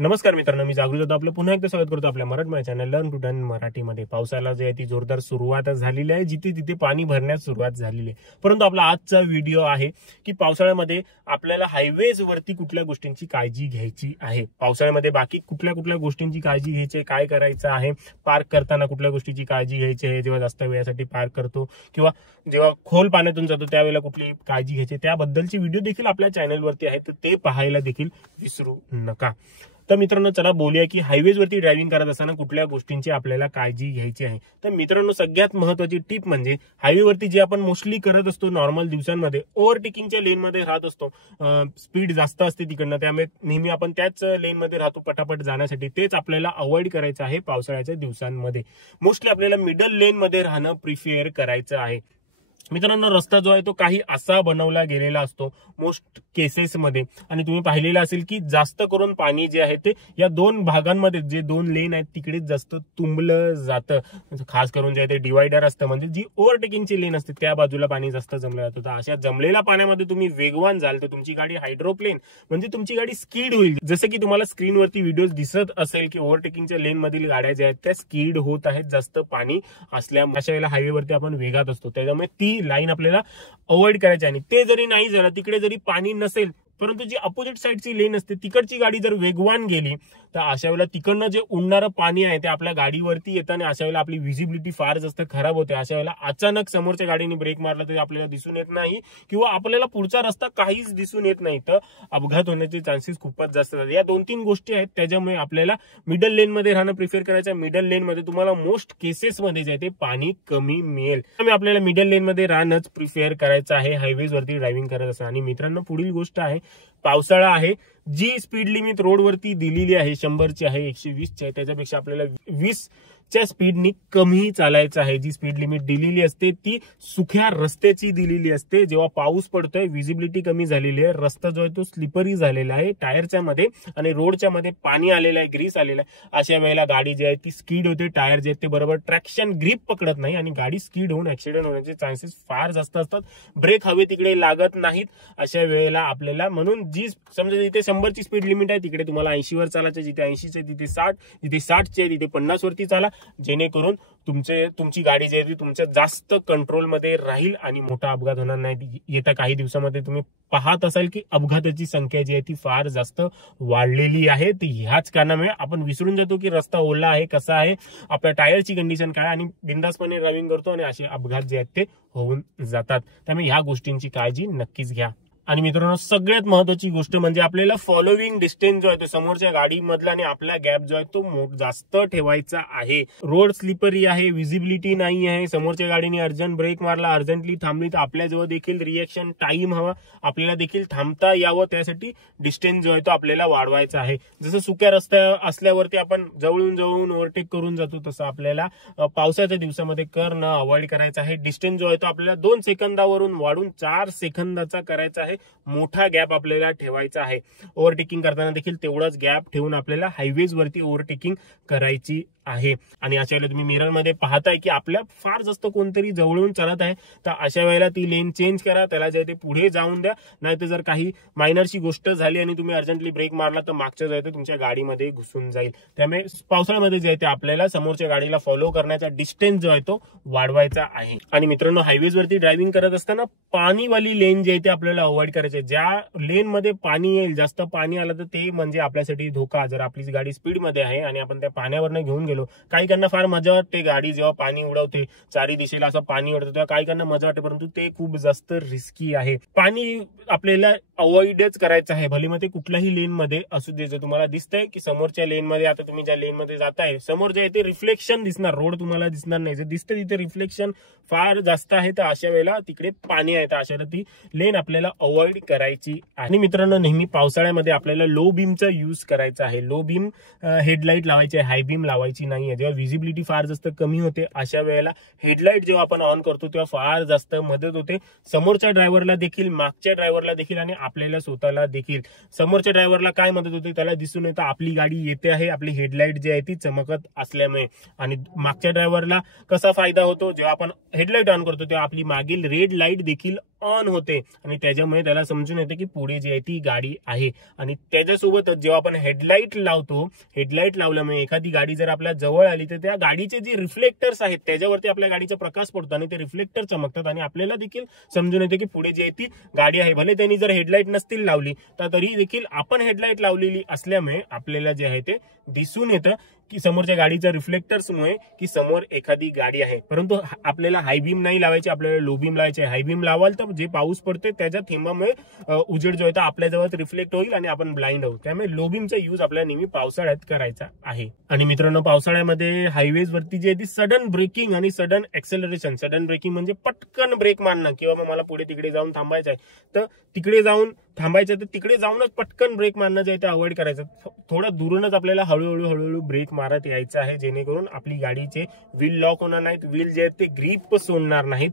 नमस्कार मित्रांनो, मी जागृत जाधव आपलं पुन्हा एकदा स्वागत करतो आपल्या Marathi channel learn to done मराठीमध्ये। पावसाला जे आहे ती जोरदार सुरुवात झालेली आहे, जिथे तिथे पाणी भरण्यास सुरुवात झालेली आहे। परंतु आपला आजचा व्हिडिओ आहे की पावसाळ्यामध्ये आपल्याला हायवेज वरती कुठल्या गोष्टींची काळजी घ्यायची आहे, पावसाळ्यामध्ये बाकी कुठल्या गोष्टींची काळजी घ्यायची आहे, काय करायचं आहे, पार्क करताना कुठल्या गोष्टीची काळजी घ्यायची आहे, जेव्हा जास्त वेळासाठी पार्क करतो किंवा जेव्हा खोल पाण्यातून जातो त्यावेळेला कुठली काळजी घ्यायची, त्याबद्दलची व्हिडिओ देखील आपल्या चॅनलवरती आहे, तर ते पाहायला देखील विसरू नका। तर मित्रांनो, चला बोलूया की हायवेज वरती ड्रायव्हिंग करत असताना कुठल्या गोष्टींची आपल्याला काळजी घ्यायची आहे। तर मित्रांनो, सगळ्यात महत्त्वाची टिप म्हणजे हायवेवरती जे आपण मोस्टली करत असतो नॉर्मल दिवसांमध्ये, ओव्हरटेकिंगच्या लेनमध्ये राहत असतो, स्पीड जास्त असते तिकडनं, त्यामुळे नेहमी आपण त्याच लेनमध्ये राहतो पटापट जाण्यासाठी। तेच आपल्याला अवॉइड करायचं आहे पावसाळ्याच्या दिवसांमध्ये। मोस्टली आपल्याला मिडल लेनमध्ये राहणं प्रिफेअर करायचं आहे। मित्रांनो, रस्ता जो आहे तो काही असा बनवला गेलेला असतो मोस्ट केसेसमध्ये, आणि तुम्ही पाहिलेलं असेल की जास्त करून पाणी जे आहे ते या दोन भागांमध्ये, जे दोन लेन आहेत तिकडेच जास्त तुंबलं जातं। खास करून जे आहे ते डिवायडर असतं, म्हणजे जी ओव्हरटेकिंगची लेन असते त्या बाजूला पाणी जास्त जमलं जातं। तर अशा जमलेल्या पाण्यामध्ये तुम्ही वेगवान जाल तर तुमची गाडी हायड्रोप्लेन म्हणजे तुमची गाडी स्कीड होईल। जसं की तुम्हाला स्क्रीनवरती व्हिडिओ दिसत असेल की ओव्हरटेकिंगच्या लेन मधील गाड्या ज्या आहेत त्या स्कीड होत आहेत जास्त पाणी असल्यामुळे। अशा वेळेला हायवेवरती आपण वेगात असतो, त्याच्यामुळे ती लाईन आपल्याला अवॉइड करायची। आणि ते जरी नाही झालं, तिकडे जरी पाणी नसेल, परंतु जी अपोजिट साईडची लेन असते तिकडची गाडी जर वेगवान गेली तर अशा वेळेला तिकडनं जे उडणारं पाणी आहे ते आपल्या गाडीवरती येतं आणि अशा वेळेला आपली व्हिजिबिलिटी फार जास्त खराब होते। अशा वेळेला अचानक समोरच्या गाडीने ब्रेक मारला तरी आपल्याला दिसून येत नाही किंवा आपल्याला पुढचा रस्ता काहीच दिसून येत नाही, तर अपघात होण्याचे चान्सेस खूपच जास्त असतात। या 2-3 गोष्टी आहेत, त्याच्यामुळे आपल्याला मिडल लेन मध्ये राहणं प्रिफर करायचं। मिडल लेन मध्ये तुम्हाला मोस्ट केसेसमध्ये जे आहे ते पाणी कमी मिळेल, त्यामुळे आपल्याला मिडल लेन मध्ये राहणंच प्रिफेअर करायचं आहे हायवेज वरती ड्रायव्हिंग करत असताना। आणि मित्रांनो, पुढील गोष्ट आहे, पावसाळा आहे, जी स्पीड लिमिट रोडवरती दिलेली आहे 100ची आहे, 120ची आहे, त्याच्यापेक्षा आपल्याला 20च्या स्पीडनी कमी चालायचं आहे। जी स्पीड लिमिट दिलेली असते ती सुख्या रस्त्याची दिलेली असते। जेव्हा पाऊस पडतोय, व्हिजिबिलिटी कमी झालेली आहे, रस्ता जो आहे तो स्लिपरी झालेला आहे, टायरच्या मध्ये आणि रोडच्या मध्ये पाणी आलेलं आहे, ग्रीस आलेला आहे। अशा वेळेला गाडी जी आहे ती स्कीड होते, टायर जे आहेत ते बरोबर ट्रॅक्शन ग्रीप पकडत नाही आणि गाडी स्कीड होऊन ऍक्सिडेंट होण्याचे चान्सेस फार जास्त असतात। ब्रेक हवे तिकडे लागत नाहीत अशा वेळेला आपल्याला। म्हणून जी समजा जिथे 100ची स्पीड लिमिट आहे तिकडे तुम्हाला 80 वर चालायचं, जिथे 80ची आहे तिथे 60, जिथे 60ची आहे तिथे 50 वरती चाला, जेणेकरून तुमची गाडी जी आहे ती तुमच्या जास्त कंट्रोलमध्ये राहील आणि मोठा अपघात होणार नाही। येत्या काही दिवसामध्ये तुम्ही पाहत असाल की अपघाताची संख्या जी आहे ती फार जास्त वाढलेली आहे। ह्याच कारणामुळे आपण विसरून जातो की रस्ता ओला आहे, कसा आहे, आपल्या टायरची कंडिशन काय, आणि बिंदासपणे ड्रायव्हिंग करतो आणि असे अपघात जे आहेत ते होऊन जातात। त्यामुळे ह्या गोष्टींची काळजी नक्कीच घ्या। आणि मित्रांनो, सगळ्यात महत्त्वाची गोष्ट म्हणजे आपल्याला फॉलोविंग डिस्टन्स जो आहे तो समोरच्या गाडीमधला आणि आपला गॅप जो आहे तो जास्त ठेवायचा आहे। रोड स्लिपरी आहे, व्हिजिबिलिटी नाही आहे, समोरच्या गाडीने अर्जंट ब्रेक मारला, अर्जंटली थांबली तर आपल्याजवळ देखील रिएक्शन टाइम हवा, आपल्याला देखील थांबता यावं, त्यासाठी डिस्टन्स जो आहे तो आपल्याला वाढवायचा आहे। जसं सुक्या रस्त्या असल्यावरती आपण जवळून ओव्हरटेक करून जातो, तसं आपल्याला पावसाच्या दिवसामध्ये करणं अवॉइड करायचं आहे। डिस्टन्स जो आहे तो आपल्याला 2 सेकंदावरून वाढून 4 सेकंदाचा करायचा आहे। मोठा गॅप आपल्याला ठेवायचा आहे। ओव्हरटेकिंग करताना देखील तेवढाच गॅप ठेवून आपल्याला हायवेज वरती ओव्हरटेकिंग करायची आहे। आणि अशा वेळेला तुम्ही मिरर मध्ये पाहताय की आपल्या फार जास्त कोणतरी जवळून चालत आहे, तर अशा वेळेला ती लेन चेंज करा, त्याला जे ते पुढे जाऊन द्या। नाहीतर जर काही मायनरची गोष्ट झाली आणि तुम्ही अर्जंटली ब्रेक मारला तर मागच्या जो आहे ते तुमच्या गाडीमध्ये घुसून जाईल। त्यामुळे पावसाळ्यामध्ये जे आहे ते आपल्याला समोरच्या गाडीला फॉलो करण्याचा डिस्टन्स जो आहे तो वाढवायचा आहे। आणि मित्रांनो, हायवेज वरती ड्रायव्हिंग करत असताना पाणीवाली लेन जे आहे ते आपल्याला अवॉइड करायचे। ज्या लेन मध्ये पाणी येईल, जास्त पाणी आलं तर ते म्हणजे आपल्यासाठी धोका। जर आपली गाडी स्पीड मध्ये आहे आणि आपण त्या पाण्यावरनं घेऊन गेलो, काही काहींना फार मजा वाटते, गाडी जेव्हा पाणी उडवते चारी दिशेला असं पाणी उडतं तेव्हा काही काहींना मजा वाटते, परंतु ते खूप जास्त रिस्की आहे। पाणी आपल्याला अवॉइडच करायचं आहे, भले मग ते कुठल्याही लेन मध्ये असू दे। जर तुम्हाला दिसतंय की समोरच्या लेन मध्ये, आता तुम्ही ज्या लेन मध्ये जाताय समोर जे आहे ते रिफ्लेक्शन दिसणार, रोड तुम्हाला दिसणार नाही, जर दिसतं तिथे रिफ्लेक्शन फार जास्त आहे तर अशा वेळेला तिकडे पाणी आहे, तर अशा वेळेला ती लेन आपल्याला अवॉइड करायची आहे। आणि मित्रांनो, नेहमी पावसाळ्यामध्ये आपल्याला लो बीमचा यूज करायचा आहे। लो बीम हेडलाईट लावायची आहे, हाय बीम लावायची नाहीये। जेव्हा व्हिजिबिलिटी फार जास्त कमी होते अशा वेळेला हेडलाईट जेव्हा आपण ऑन करतो तेव्हा फार जास्त मदत होते, समोरच्या ड्रायव्हरला देखील, मागच्या ड्रायव्हरला देखील आणि आपल्याला स्वतःला देखील। समोरच्या ड्रायव्हरला काय मदत होते, त्याला दिसून येतं आपली गाडी येते आहे, आपली हेडलाईट जी आहे ती चमकत असल्यामुळे। आणि मागच्या ड्रायव्हरला कसा फायदा होतो, जेव्हा आपण हेडलाईट ऑन करतो तेव्हा आपली मागील रेड लाईट देखील ऑन होते आणि त्याच्यामुळे त्याला समजून येते की पुढे जी आहे ती गाडी आहे. आणि त्याच्यासोबतच जेव्हा आपण हेडलाईट लावतो, हेडलाईट लावल्यामुळे एखादी गाडी जर आपल्या जवळ आली तर त्या गाडीचे जे रिफ्लेक्टर्स आहेत त्याच्यावरती आपल्या गाडीचा प्रकाश पडतो आणि ते रिफ्लेक्टर चमकतात आणि आपल्याला देखील समजून येते की पुढे जी आहे ती गाडी आहे. भले त्यांनी जर हेडलाईट नसतील लावली तर तरी देखील आपण हेडलाईट लावलेली असल्यामुळे आपल्याला जे आहे ते दिसून येतं की समोरच्या गाडीच्या रिफ्लेक्टर्समुळे की समोर एखादी गाडी आहे. परंतु आपल्याला हाय बीम नाही लावायची, आपल्याला लो बीम लावायचे. हाय बीम लावाल तर जे पाऊस पडते त्याच्या थेंबामुळे उजेड जो आहे तो आपल्या जवळ रिफ्लेक्ट होईल आणि आपण ब्लाइंड होऊ. त्यामुळे लो बीमचा यूज आपल्याला नेहमी पावसाळ्यात करायचा आहे. आणि मित्रांनो, पावसाळ्यामध्ये हायवेज वरती जे ती सडन ब्रेकिंग आणि सडन एक्सेलरेशन, सडन ब्रेकिंग म्हणजे पटकन ब्रेक मारणं किंवा मग मला पुढे तिकडे जाऊन थांबायचं आहे तर तिकडे जाऊन थांबायचं, तर तिकडे जाऊनच पटकन ब्रेक मारणं जे आहे ते अवॉइड करायचं. थोडं दुरूनच आपल्याला हळूहळू ब्रेक मारत यायचं आहे, जेणेकरून आपली गाडीचे व्हील लॉक होणार नाहीत, व्हील जे आहेत ते ग्रीप सोडणार नाहीत.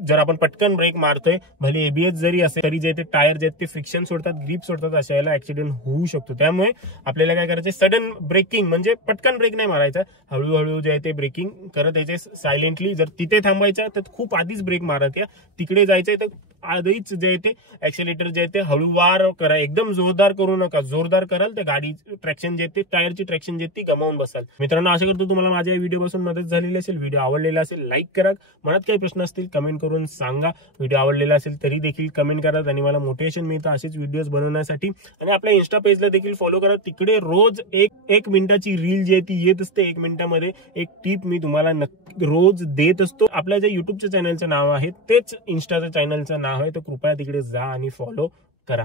जर आपण पटकन ब्रेक मारतोय, भले एबीएस जरी असेल तरी जे ते टायर जे आहेत ते फ्रिक्शन सोडतात, ग्रीप सोडतात, अशा वेळेला ऍक्सिडेंट होऊ शकतो. त्यामुळे आपल्याला काय करायचं, सडन ब्रेकिंग म्हणजे पटकन ब्रेक नाही मारायचा, हळूहळू जे आहे ते ब्रेकिंग करत यायचे सायलेंटली. जर तिथे थांबायचं तर खूप आधीच ब्रेक मारत या, तिकडे जायचंय तर आधीच जे आहे ते ऍक्सिलेटर जे आहे ते हळूवार करा, एकदम जोरदार करू नका. जोरदार कराल तर गाडी ट्रॅक्शन जे ते टायरची ट्रॅक्शन जे ती गमावून बसाल. मित्रांनो, आशा करतो तुम्हाला माझ्या व्हिडिओ पासून मदत झालेली असेल. व्हिडिओ आवडलेला असेल लाईक करा, मनात काही प्रश्न असतील कमेंट करून सांगा. व्हिडिओ आवडलेला असेल तरी देखील कमेंट करा आणि मला मोटिवेशन मिळतं असेच व्हिडिओज बनवण्यासाठी. आणि आपल्या इंस्टा पेजला देखील फॉलो करा, तिकडे रोज एक मिनिटाची रील जी आहे ती येत असते. 1 मिनिटामध्ये एक टिप मी तुम्हाला रोज देत असतो. आपल्या जे युट्यूबच्या चॅनलचं नाव आहे तेच इंस्टाच्या चॅनलचं नाव आहे, तर कृपया तिकडे जा आणि फॉलो करा.